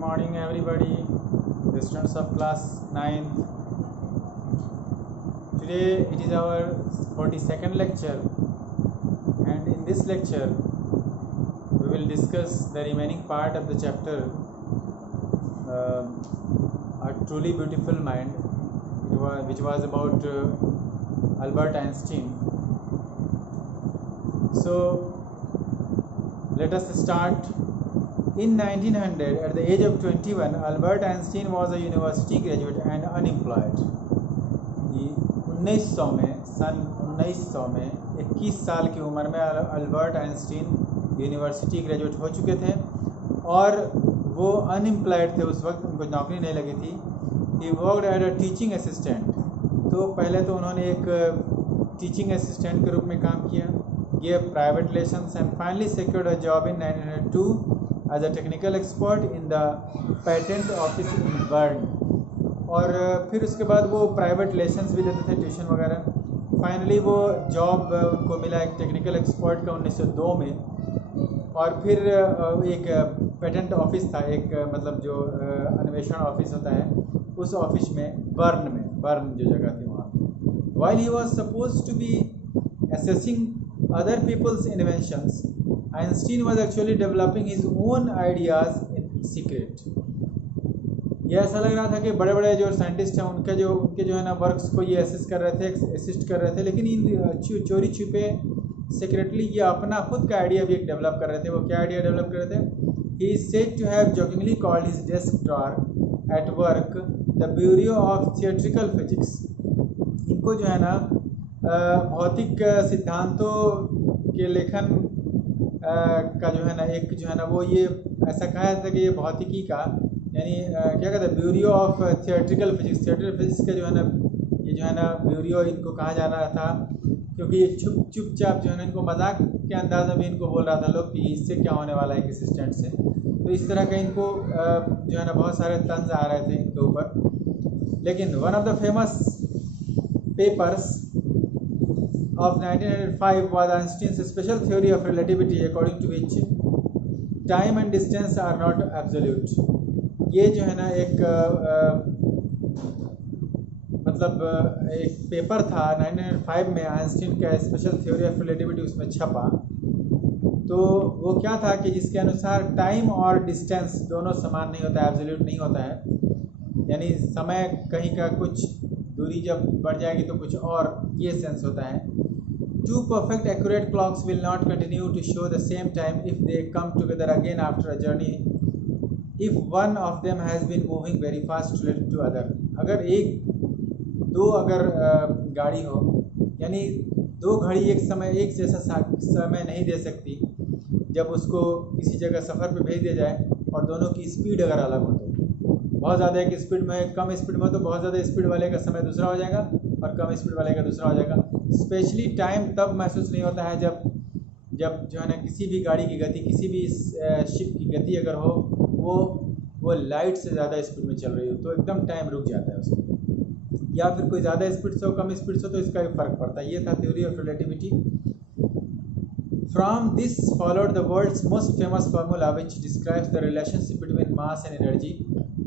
morning everybody, the students of class 9th. Today it is our 42nd lecture, and in this lecture we will discuss the remaining part of the chapter A Truly Beautiful Mind, which was about Albert Einstein. So let us start. In 1900, at the age of 21, Albert Einstein was a university graduate and unemployed. 1900 में सन 1900 में 21 साल की उम्र में Albert Einstein university graduate हो चुके थे और वो अनएम्प्लॉयड थे। उस वक्त उनको नौकरी नहीं लगी थी। He worked as a teaching assistant. तो पहले तो उन्होंने एक टीचिंग असिस्टेंट के रूप में काम किया, give private lessons and finally secured a job in 1902 as a technical expert in the patent office in Bern. और फिर उसके बाद वो प्राइवेट लेसन्स भी देते थे, ट्यूशन वगैरह। फाइनली वो जॉब उनको मिला एक टेक्निकल एक्सपर्ट का 1902 में। और फिर एक पेटेंट ऑफिस था, एक मतलब जो अन्वेषण ऑफिस होता है, उस ऑफिस में बर्न जो जगह थी वहाँ। While he was suppose to be assessing other people's inventions, Einstein was actually developing his own ideas in secret. ये ऐसा लग रहा था कि बड़े बड़े जो साइंटिस्ट हैं उनके जो है ना वर्क्स को ये असिस्ट कर रहे थे, लेकिन इन चोरी छुपे सीक्रेटली ये अपना खुद का आइडिया भी एक डेवलप कर रहे थे। वो क्या आइडिया डेवलप कर रहे थे? He is said to have jokingly called his desk drawer at work the bureau of theatrical physics. इनको जो है ना भौतिक सिद्धांतों के लेखन का जो है ना एक जो है ना वो ये ऐसा कहा था कि ये भौतिकी का यानी क्या कहते हैं bureau of theatrical physics. Theatrical physics का जो है ना ये जो है ना ब्यूरो इनको कहा जा रहा था, क्योंकि ये चुपचाप जो है ना इनको मजाक के अंदाज में भी इनको बोल रहा था लोग कि इससे क्या होने वाला है एक असिस्टेंट से। तो इस तरह का इनको जो है ना बहुत सारे तंज आ रहे थे इनके ऊपर। लेकिन one of the famous papers of 1905 was Einstein's special theory of relativity, according to which time and distance are not absolute. ये जो है ना एक मतलब एक पेपर था 1905 में, आइंस्टीन का स्पेशल थ्योरी ऑफ रिलेटिविटी उसमें छपा। तो वो क्या था कि जिसके अनुसार टाइम और डिस्टेंस दोनों समान नहीं होता है, एब्सोल्यूट नहीं होता है। यानी समय कहीं का कुछ दूरी जब बढ़ जाएगी तो कुछ और ये सेंस होता है। Two perfect accurate clocks will not continue to show the same time if they come together again after a journey if one of them has been moving very fast related to other। अगर अगर गाड़ी हो, यानी दो घड़ी एक जैसा समय नहीं दे सकती जब उसको किसी जगह सफ़र पे भेज दिया जाए और दोनों की स्पीड अगर अलग हो। तो बहुत ज़्यादा एक स्पीड में कम स्पीड में तो बहुत ज़्यादा स्पीड वाले का समय दूसरा हो जाएगा और कम स्पीड वाले का दूसरा हो जाएगा। स्पेशली टाइम तब महसूस नहीं होता है जब जो है ना किसी भी गाड़ी की गति, किसी भी शिप की गति अगर हो वो लाइट से ज़्यादा स्पीड में चल रही हो तो एकदम टाइम रुक जाता है उसमें, या फिर कोई ज़्यादा स्पीड से हो कम स्पीड से, तो इसका भी फ़र्क पड़ता है। ये था theory of relativity. From this followed the world's most famous formula which describes the relationship between mass and energy.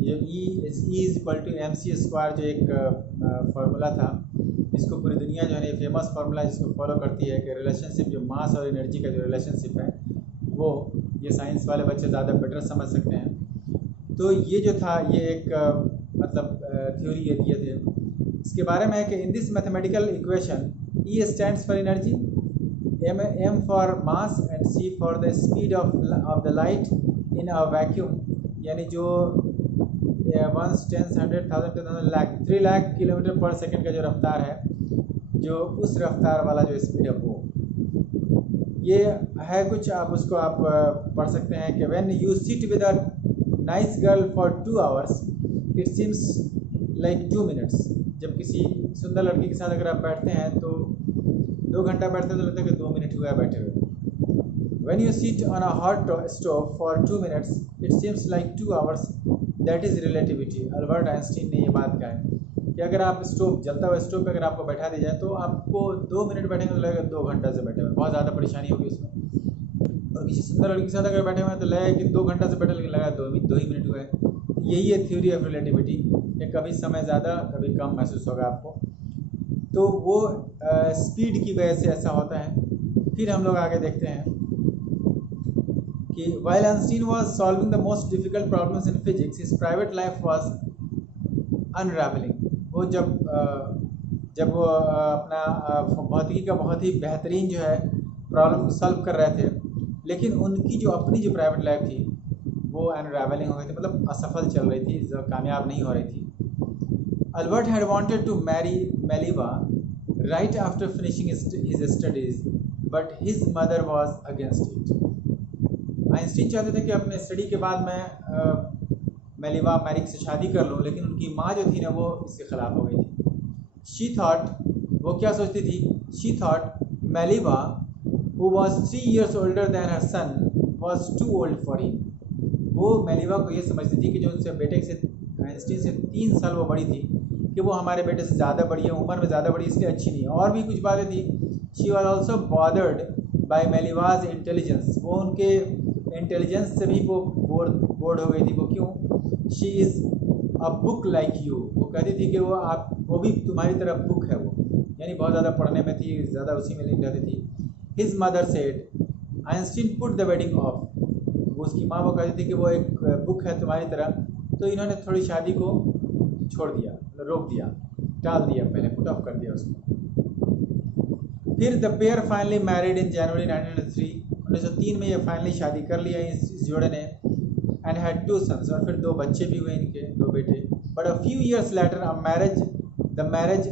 ये E is equal to mc² जो एक फार्मूला था, जिसको पूरी दुनिया जो है ना फेमस फार्मूला जिसको फॉलो करती है कि रिलेशनशिप जो मास और एनर्जी का जो रिलेशनशिप है वो ये साइंस वाले बच्चे ज़्यादा बेटर समझ सकते हैं। तो ये जो था ये एक मतलब थ्योरी ये दिए थे। इसके बारे में है कि in this mathematical equation E stands for energy, M for mass and C for the speed of the light in a vacuum. यानी जो 1 10 100 1000 1000 लाख 3 लाख किलोमीटर पर सेकंड का जो रफ्तार है, जो उस रफ्तार वाला जो स्पीड है वो ये है कुछ। आप उसको आप पढ़ सकते हैं कि when you sit with a nice girl for 2 hours it seems like 2 minutes. जब किसी सुंदर लड़की के साथ अगर आप बैठते हैं तो 2 घंटा बैठते हैं तो लगता है कि 2 मिनट हुआ बैठे हुए। When you sit on a hot stove for 2 minutes, it seems like 2 hours. That is relativity. Albert Einstein ने ये बात कहा है कि अगर आप जलता हुआ स्टोव पे अगर आपको बैठा दिया जाए तो आपको 2 मिनट बैठेंगे तो लगेगा 2 घंटा से बैठे हुए, बहुत ज़्यादा परेशानी होगी उसमें। और किसी सुंदर लड़की के साथ अगर बैठे हुए हैं तो लगे कि 2 घंटा से बैठे, लेकिन लगा 2 ही मिनट हुए हैं। यही है थ्योरी ऑफ रिलेटिविटी, कि कभी समय ज़्यादा कभी कम महसूस होगा आपको। तो वो स्पीड की वजह से ऐसा होता है। फिर हम लोग आगे देखते हैं कि while Einstein was solving the most difficult problems in physics, his private life was unraveling। वो जब वो अपना भौतिकी का बहुत ही बेहतरीन जो है प्रॉब्लम सॉल्व कर रहे थे, लेकिन उनकी जो अपनी जो प्राइवेट लाइफ थी वो अनरावलिंग हो गई थी, मतलब असफल चल रही थी, कामयाब नहीं हो रही थी। Albert had wanted to marry Mileva right after finishing his studies, but his mother was against it। Einstein चाहते थे कि अपने स्टडी के बाद मैं मेलिवा मैरिक से शादी कर लूं, लेकिन उनकी माँ जो थी ना वो इसके खिलाफ हो गई थी। She thought, वो क्या सोचती थी? She thought मेलिवा who was 3 years older than her son was too old for him। वो मेलिवा को ये समझती थी कि जो उनसे बेटे से आइंस्टीन से 3 साल वो बड़ी थी, कि वो हमारे बेटे से ज़्यादा बड़ी है, उम्र में ज़्यादा बड़ी, इसलिए अच्छी नहीं है। और भी कुछ बातें थी। She was also bothered by Mileva's intelligence. वो उनके इंटेलिजेंस से भी वो बोर्ड हो गई थी। वो क्यों? She is a book like you. वो कहती थी कि वो भी तुम्हारी तरह बुक है वो, यानी बहुत ज़्यादा पढ़ने में थी, ज़्यादा उसी में लिख रहती थी। His mother said Einstein put the wedding of. वो उसकी माँ वो कहती थी कि वो एक बुक है तुम्हारी तरह, तो इन्होंने थोड़ी शादी को छोड़ दिया, रोक दिया, टाल दिया, पहले पुट ऑफ कर दिया उसको। फिर the pair finally married in January 1903 में ये फाइनली शादी कर लिया इस जोड़े ने। एंड हैड 2 सन्स, और फिर 2 बच्चे भी हुए इनके, 2 बेटे। But a few years later the marriage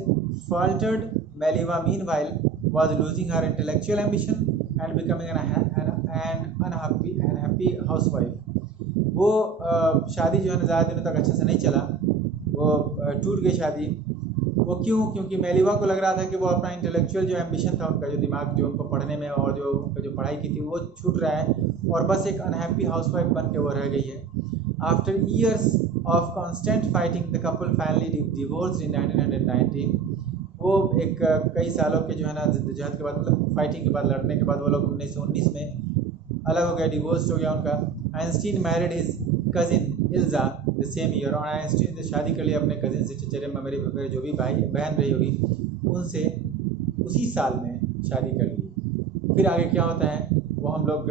faltered। Mileva meanwhile was losing her intellectual ambition and becoming an unhappy housewife। वो शादी जो है ना ज़्यादा दिनों तक अच्छे से नहीं चला, वो टूट गई शादी। वो क्यों? क्योंकि मेलिवा को लग रहा था कि वो अपना इंटेलेक्चुअल जो एम्बिशन था, उनका जो दिमाग जो उनको पढ़ने में और जो उनका जो पढ़ाई की थी वो छूट रहा है, और बस एक अनहैप्पी हाउसवाइफ बन के वो रह गई है। After years of constant fighting the couple finally divorced in 1919। वो एक कई सालों के जो है ना जद्दोजहद के बाद, मतलब फाइटिंग के बाद, लड़ने के बाद वो लोग 1919 में अलग हो गया, डिवोर्स हो गया उनका। Einstein married his cousin Elsa the same year. और आइंस्टीन ने शादी कर लिया अपने कजिन से, चचेरे ममेरे फफेरे जो भी भाई बहन रही होगी उनसे, उसी साल में शादी कर ली। फिर आगे क्या होता है वो हम लोग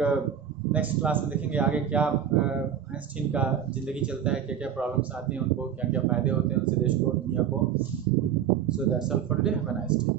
नेक्स्ट क्लास में देखेंगे। आगे क्या आइंस्टीन का ज़िंदगी चलता है, क्या क्या प्रॉब्लम्स आती हैं उनको, क्या क्या फ़ायदे होते हैं उनसे देश को, दुनिया को। So that's all for today. Have a nice day.